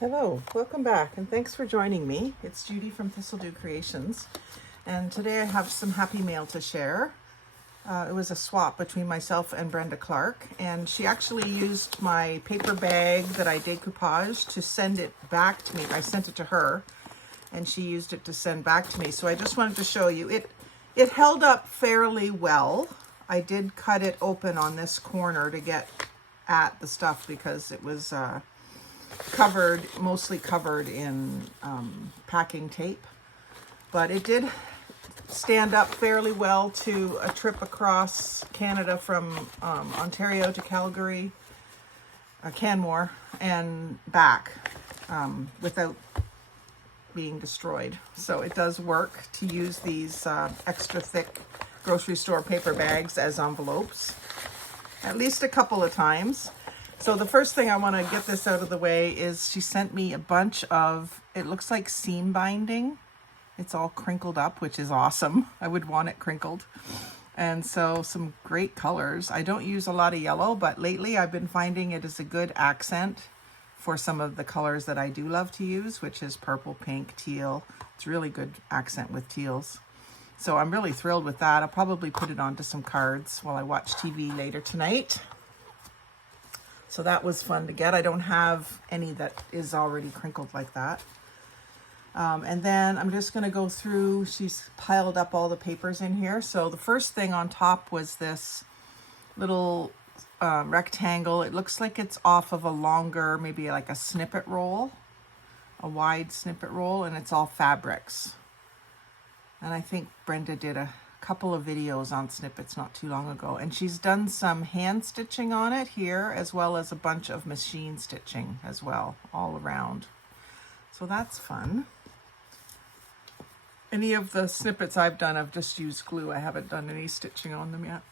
Hello, welcome back, and thanks for joining me. It's Judy from Thistledew Creations, and today I have some happy mail to share. It was a swap between myself and Brenda Clark, and she actually used my paper bag that I decoupaged to send it back to me. I sent it to her, and she used it to send back to me. So I just wanted to show you. It held up fairly well. I did cut it open on this corner to get at the stuff because it was mostly covered in packing tape, but it did stand up fairly well to a trip across Canada from Ontario to Calgary, Canmore, and back without being destroyed. So it does work to use these extra thick grocery store paper bags as envelopes, at least a couple of times. So the first thing I want to get this out of the way is she sent me a bunch of, it looks like seam binding. It's all crinkled up, which is awesome. I would want it crinkled. And so some great colors. I don't use a lot of yellow, but lately I've been finding it is a good accent for some of the colors that I do love to use, which is purple, pink, teal. It's really good accent with teals. So I'm really thrilled with that. I'll probably put it onto some cards while I watch TV later tonight. So that was fun to get. I don't have any that is already crinkled like that. And then I'm just going to go through, she's piled up all the papers in here. So the first thing on top was this little rectangle. It looks like it's off of a longer, maybe like a snippet roll, a wide snippet roll, and it's all fabrics. And I think Brenda did a couple of videos on snippets not too long ago, and she's done some hand stitching on it here as well as a bunch of machine stitching as well all around. So that's fun. Any of the snippets I've done, I've just used glue. I haven't done any stitching on them yet.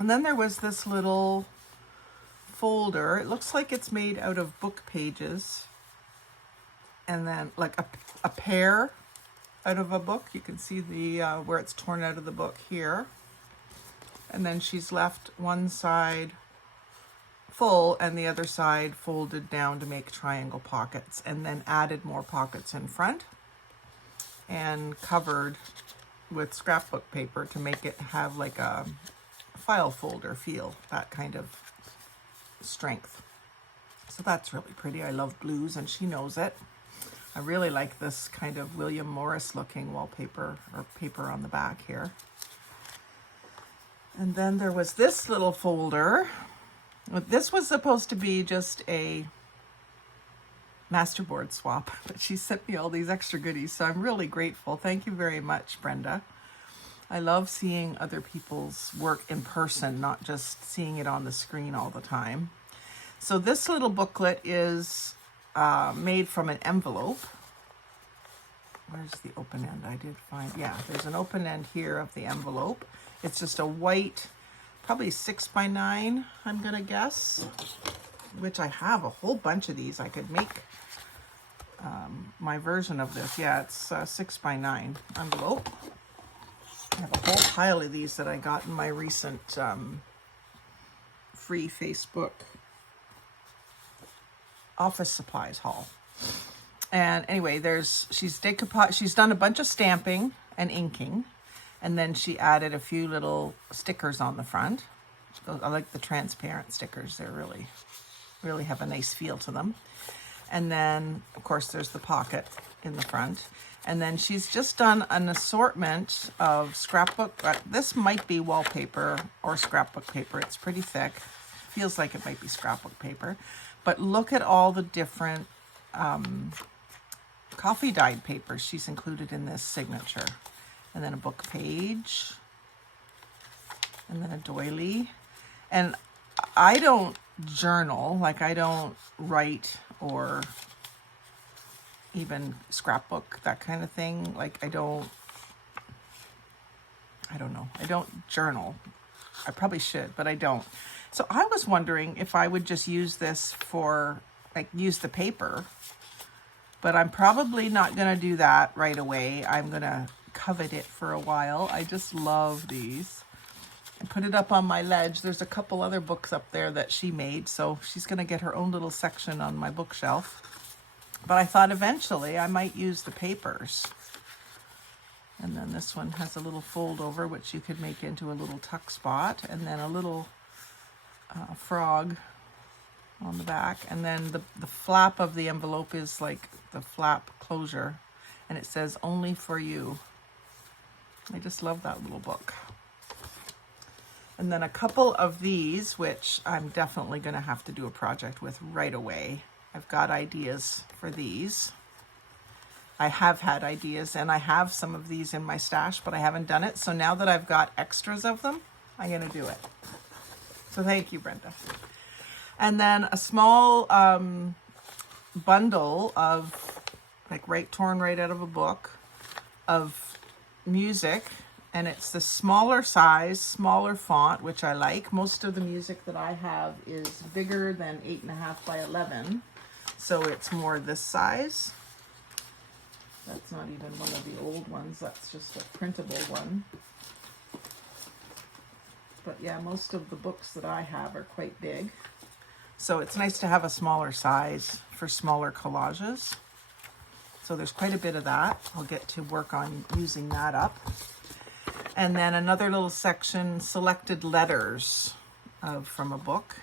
And then there was this little folder. It looks like it's made out of book pages, and then like a pair out of a book. You can see the where it's torn out of the book here. And then she's left one side full and the other side folded down to make triangle pockets, and then added more pockets in front and covered with scrapbook paper to make it have like a file folder feel, that kind of strength. So that's really pretty. I love blues and she knows it. I really like this kind of William Morris looking wallpaper or paper on the back here. And then there was this little folder. This was supposed to be just a masterboard swap, but she sent me all these extra goodies, so I'm really grateful. Thank you very much, Brenda. I love seeing other people's work in person, not just seeing it on the screen all the time. So this little booklet is made from an envelope. Where's the open end? I did find, yeah, there's an open end here of the envelope. It's just a white, probably 6x9, I'm gonna guess, which I have a whole bunch of these. I could make my version of this. Yeah, it's a 6x9 envelope. I have a whole pile of these that I got in my recent free Facebook office supplies haul. And anyway, she's done a bunch of stamping and inking, and then she added a few little stickers on the front. I like the transparent stickers. They're really have a nice feel to them. And then of course there's the pocket in the front. And then she's just done an assortment of scrapbook. This might be wallpaper or scrapbook paper. It's pretty thick. Feels like it might be scrapbook paper. But look at all the different coffee dyed papers she's included in this signature. And then a book page. And then a doily. And I don't journal, like I don't write or even scrapbook, that kind of thing. Like I don't know. I don't journal. I probably should, but I don't. So I was wondering if I would just use this for, like, use the paper, but I'm probably not going to do that right away. I'm going to covet it for a while. I just love these. I put it up on my ledge. There's a couple other books up there that she made, so she's going to get her own little section on my bookshelf. But I thought eventually I might use the papers. And then this one has a little fold over, which you could make into a little tuck spot, and then a little frog on the back. And then the flap of the envelope is like the flap closure, and it says "Only for You." I just love that little book. And then a couple of these, which I'm definitely going to have to do a project with right away. I've got ideas for these. I have had ideas, and I have some of these in my stash, but I haven't done it. So now that I've got extras of them, I'm going to do it. So thank you, Brenda. And then a small bundle of, like, torn right out of a book, of music. And it's the smaller size, smaller font, which I like. Most of the music that I have is bigger than 8.5 by 11. So it's more this size. That's not even one of the old ones. That's just a printable one. But yeah, most of the books that I have are quite big. So it's nice to have a smaller size for smaller collages. So there's quite a bit of that. I'll get to work on using that up. And then another little section, selected letters from a book.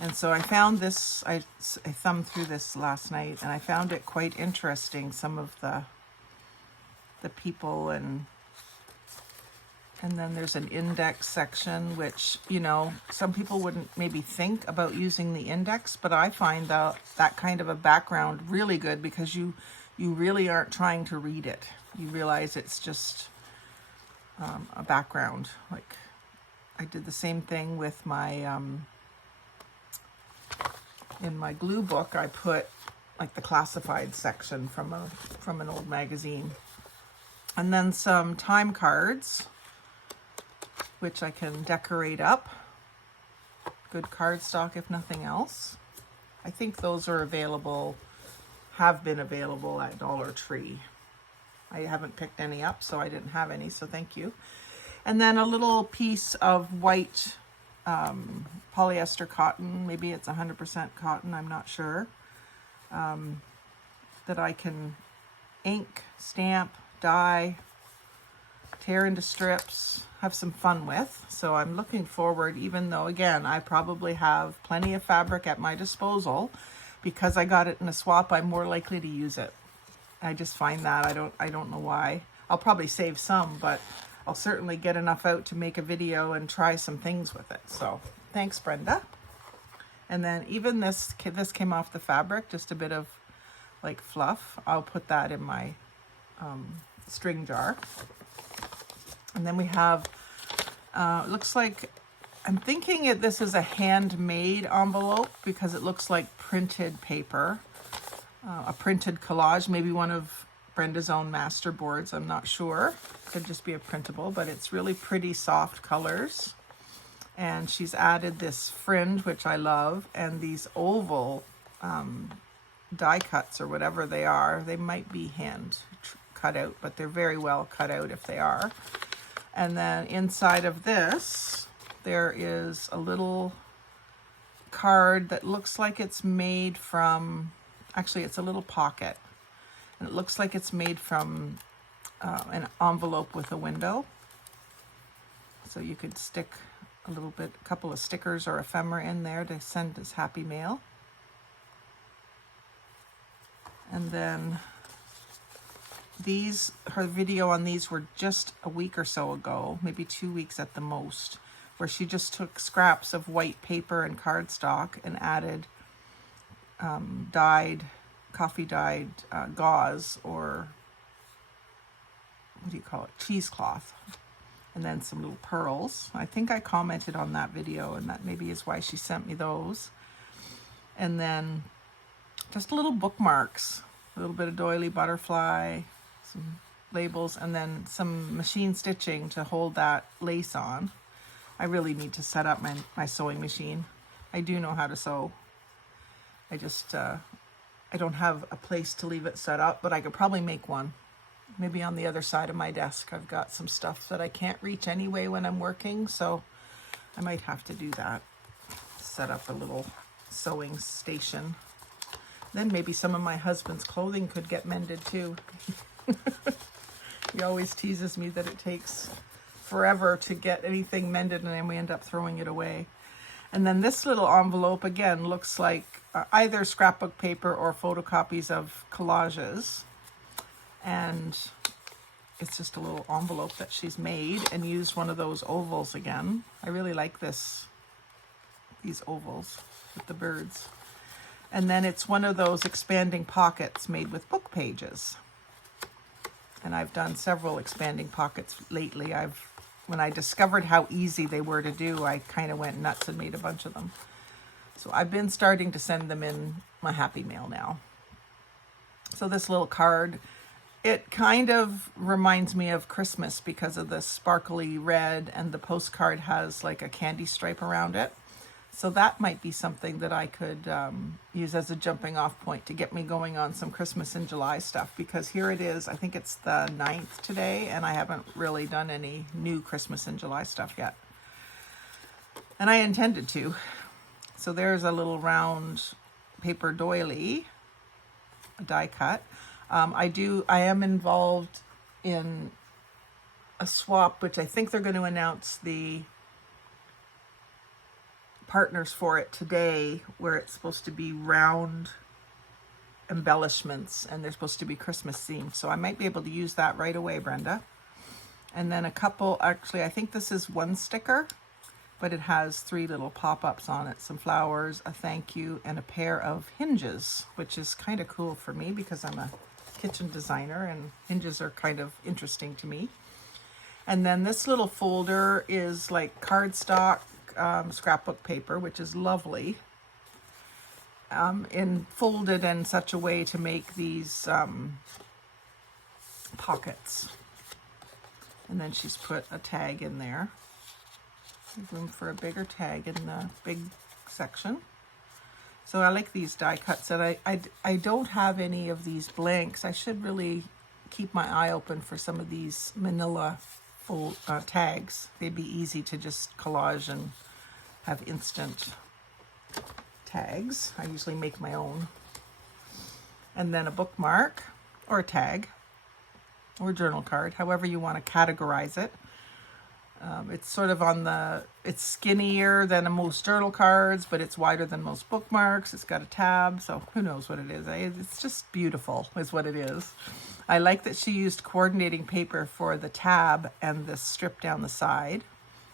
And so I found this, I thumbed through this last night, and I found it quite interesting, some of the people, and then there's an index section, which, you know, some people wouldn't maybe think about using the index, but I find that kind of a background really good, because you really aren't trying to read it. You realize it's just a background. Like, I did the same thing with my in my glue book. I put like the classified section from an old magazine, and then some time cards, which I can decorate up. Good cardstock, if nothing else. I think those are available, have been available at Dollar Tree. I haven't picked any up, so I didn't have any, so thank you. And then a little piece of white polyester cotton, maybe it's 100% cotton, I'm not sure, that I can ink, stamp, dye, tear into strips, have some fun with. So I'm looking forward, even though, again, I probably have plenty of fabric at my disposal, because I got it in a swap, I'm more likely to use it. I just find that, I don't know why. I'll probably save some, but I'll certainly get enough out to make a video and try some things with it. So thanks, Brenda. And then even this came off the fabric, just a bit of like fluff. I'll put that in my string jar. And then we have, looks like, I'm thinking this is a handmade envelope, because it looks like printed paper, a printed collage, maybe one of Brenda's own master boards, I'm not sure. Could just be a printable, but it's really pretty soft colors. And she's added this fringe, which I love, and these oval die cuts, or whatever they are. They might be hand cut out, but they're very well cut out if they are. And then inside of this, there is a little card that looks like it's made from, actually it's a little pocket. And it looks like it's made from an envelope with a window. So you could stick a couple of stickers or ephemera in there to send as happy mail. And then her video on these were just a week or so ago, maybe 2 weeks at the most, where she just took scraps of white paper and cardstock and added coffee dyed gauze, or what do you call it, cheesecloth, and then some little pearls. I think I commented on that video, and that maybe is why she sent me those. And then just little bookmarks, a little bit of doily butterfly, some labels, and then some machine stitching to hold that lace on. I really need to set up my sewing machine. I do know how to sew. I just I don't have a place to leave it set up, but I could probably make one. maybe on the other side of my desk. I've got some stuff that I can't reach anyway when I'm working, so I might have to do that. Set up a little sewing station. Then maybe some of my husband's clothing could get mended too. He always teases me that it takes forever to get anything mended and then we end up throwing it away. And then this little envelope again looks like either scrapbook paper or photocopies of collages. And it's just a little envelope that she's made and used one of those ovals again. I really like these ovals with the birds. And then it's one of those expanding pockets made with book pages. And I've done several expanding pockets lately. When I discovered how easy they were to do, I kind of went nuts and made a bunch of them. So I've been starting to send them in my Happy Mail now. So this little card, it kind of reminds me of Christmas because of the sparkly red, and the postcard has like a candy stripe around it. So that might be something that I could use as a jumping off point to get me going on some Christmas in July stuff, because here it is, I think it's the 9th today, and I haven't really done any new Christmas in July stuff yet. And I intended to. So there's a little round paper doily, a die cut. I am involved in a swap, which I think they're going to announce the partners for it today, where it's supposed to be round embellishments and they're supposed to be Christmas themed. So I might be able to use that right away, Brenda. And then a couple, actually, I think this is one sticker, but it has 3 little pop-ups on it, some flowers, a thank you, and a pair of hinges, which is kind of cool for me because I'm a kitchen designer and hinges are kind of interesting to me. And then this little folder is like cardstock, scrapbook paper, which is lovely, and folded in such a way to make these pockets. And then she's put a tag in there. There's room for a bigger tag in the big section. So I like these die cuts, and I don't have any of these blanks. I should really keep my eye open for some of these manila full tags. They'd be easy to just collage and have instant tags. I usually make my own. And then a bookmark or a tag or journal card, however you want to categorize it. It's sort of it's skinnier than most journal cards, but it's wider than most bookmarks. It's got a tab, so who knows what it is. It's just beautiful is what it is. I like that she used coordinating paper for the tab and the strip down the side.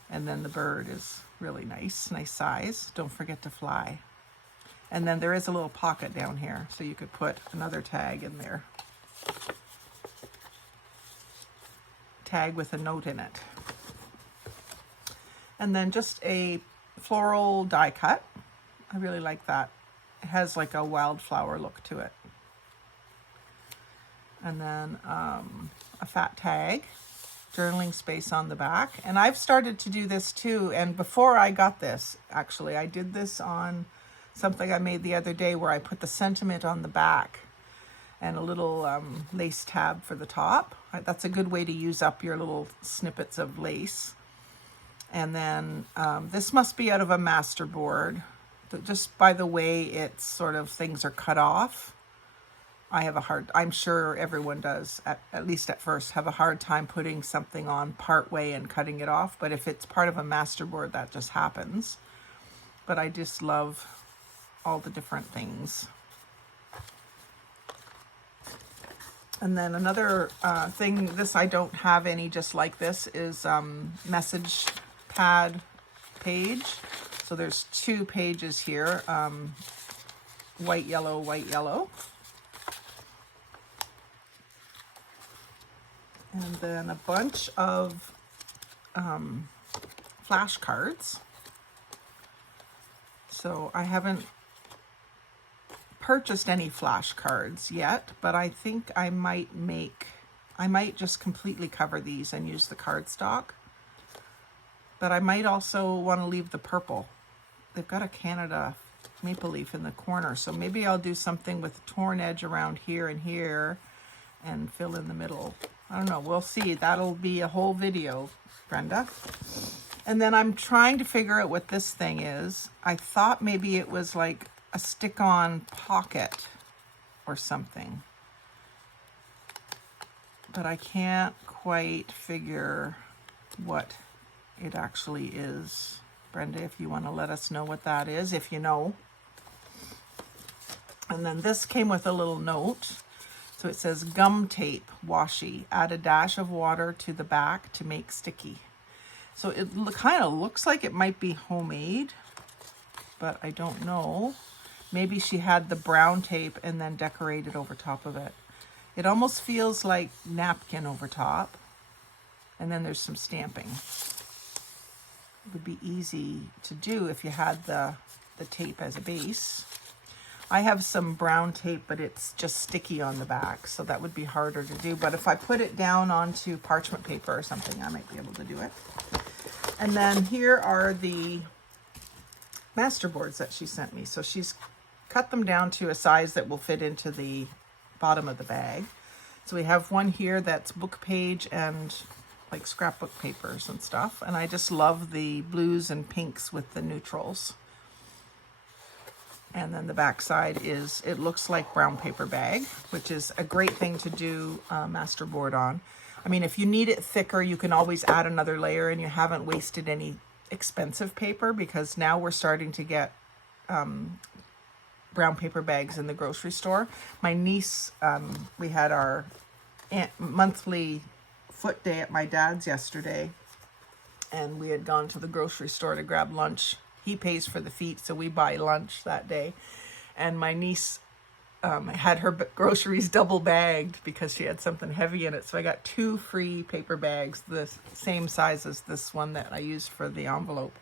And then the bird is really nice size. Don't forget to fly. And then there is a little pocket down here, so you could put another tag in there. Tag with a note in it. And then just a floral die cut. I really like that. It has like a wildflower look to it. And then a fat tag, journaling space on the back. And I've started to do this too. And before I got this, actually, I did this on something I made the other day where I put the sentiment on the back and a little lace tab for the top. That's a good way to use up your little snippets of lace. And then this must be out of a master board. Just by the way it's sort of things are cut off, I'm sure everyone does, at least at first, have a hard time putting something on part way and cutting it off. But if it's part of a master board, that just happens. But I just love all the different things. And then another thing, this I don't have any just like this, is message pad page. So there's 2 pages here, white, yellow, white, yellow. And then a bunch of flashcards. So I haven't purchased any flashcards yet, but I think I might just completely cover these and use the cardstock. But I might also want to leave the purple. They've got a Canada maple leaf in the corner, so maybe I'll do something with a torn edge around here and here, and fill in the middle. I don't know, we'll see. That'll be a whole video, Brenda. And then I'm trying to figure out what this thing is. I thought maybe it was like a stick-on pocket or something, but I can't quite figure what it actually is. Brenda, if you want to let us know what that is, if you know. And then this came with a little note. So it says gum tape washi. Add a dash of water to the back to make sticky. So it kind of looks like it might be homemade, but I don't know. Maybe she had the brown tape and then decorated over top of it. It almost feels like napkin over top. And then there's some stamping. It would be easy to do if you had the tape as a base. I have some brown tape, but it's just sticky on the back, so that would be harder to do. But if I put it down onto parchment paper or something, I might be able to do it. And then here are the masterboards that she sent me. So she's cut them down to a size that will fit into the bottom of the bag. So we have one here that's book page and like scrapbook papers and stuff. And I just love the blues and pinks with the neutrals. And then the back side is, it looks like brown paper bag, which is a great thing to do masterboard on. I mean, if you need it thicker, you can always add another layer and you haven't wasted any expensive paper, because now we're starting to get brown paper bags in the grocery store. My niece, we had our monthly foot day at my dad's yesterday, and we had gone to the grocery store to grab lunch. He pays for the feet, so we buy lunch that day. And my niece had her groceries double bagged because she had something heavy in it. So I got 2 free paper bags, the same size as this one that I used for the envelope.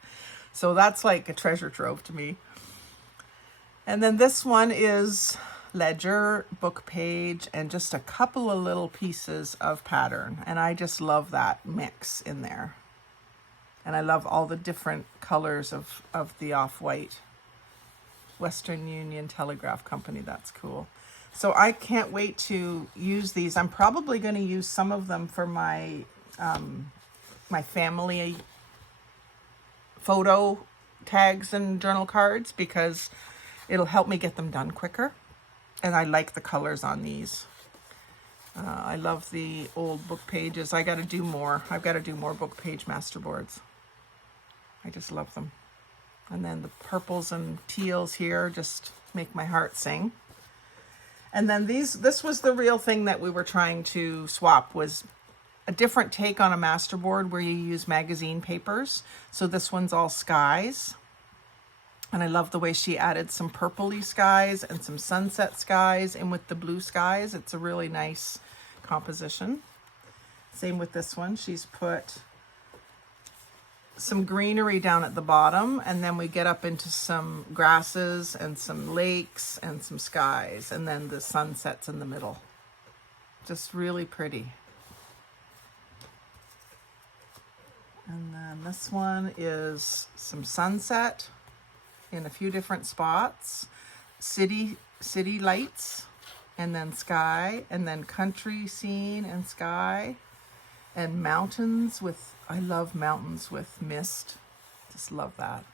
So that's like a treasure trove to me. And then this one is ledger, book page, and just a couple of little pieces of pattern. And I just love that mix in there. And I love all the different colors of the off-white. Western Union Telegraph Company, that's cool. So I can't wait to use these. I'm probably going to use some of them for my my family photo tags and journal cards, because it'll help me get them done quicker. And I like the colors on these. I love the old book pages. I got to do more. I've got to do more book page masterboards. I just love them. And then the purples and teals here just make my heart sing. And then this was the real thing that we were trying to swap, was a different take on a masterboard where you use magazine papers. So this one's all skies. And I love the way she added some purpley skies and some sunset skies in with the blue skies. It's a really nice composition. Same with this one. She's put some greenery down at the bottom, and then we get up into some grasses and some lakes and some skies, and then the sunsets in the middle. Just really pretty. And then this one is some sunset in a few different spots, city lights, and then sky, and then country scene and sky, and mountains with, I love mountains with mist. Just love that.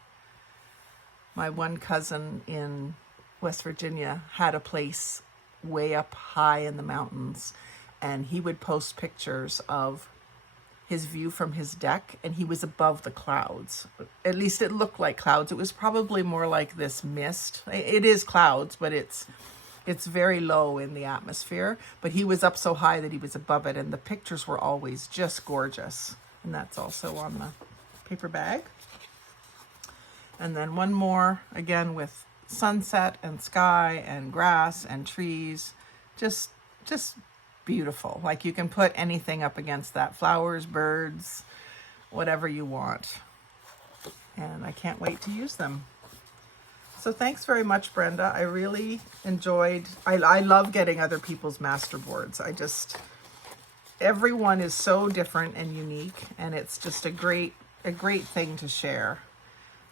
My one cousin in West Virginia had a place way up high in the mountains, and he would post pictures of his view from his deck, and he was above the clouds. At least it looked like clouds. It was probably more like this mist. It is clouds, but it's very low in the atmosphere. But he was up so high that he was above it, and the pictures were always just gorgeous. And that's also on the paper bag. And then one more, again with sunset and sky and grass and trees. Just beautiful. Like, you can put anything up against that. Flowers, birds, whatever you want. And I can't wait to use them. So thanks very much, Brenda. I really enjoyed, I love getting other people's masterboards. Everyone is so different and unique, and it's just a great thing to share.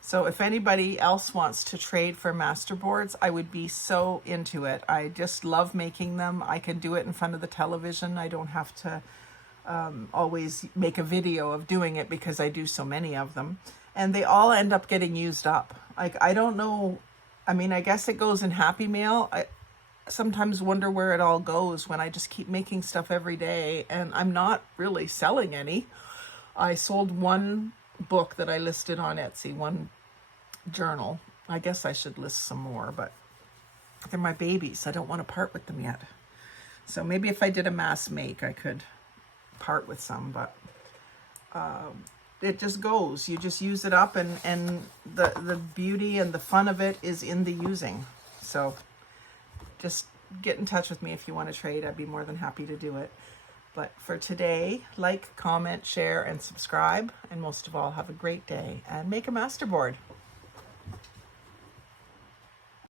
So if anybody else wants to trade for masterboards, I would be so into it. I just love making them. I can do it in front of the television. I don't have to always make a video of doing it because I do so many of them. And they all end up getting used up. Like, I don't know. I mean, I guess it goes in Happy Mail. I sometimes wonder where it all goes when I just keep making stuff every day and I'm not really selling any. I sold one book that I listed on Etsy, one journal. I guess I should list some more, but they're my babies. I don't want to part with them yet. So maybe if I did a mass make, I could part with some, but it just goes. You just use it up, and the beauty and the fun of it is in the using. So just get in touch with me if you want to trade. I'd be more than happy to do it. But for today, like, comment, share, and subscribe. And most of all, have a great day and make a masterboard.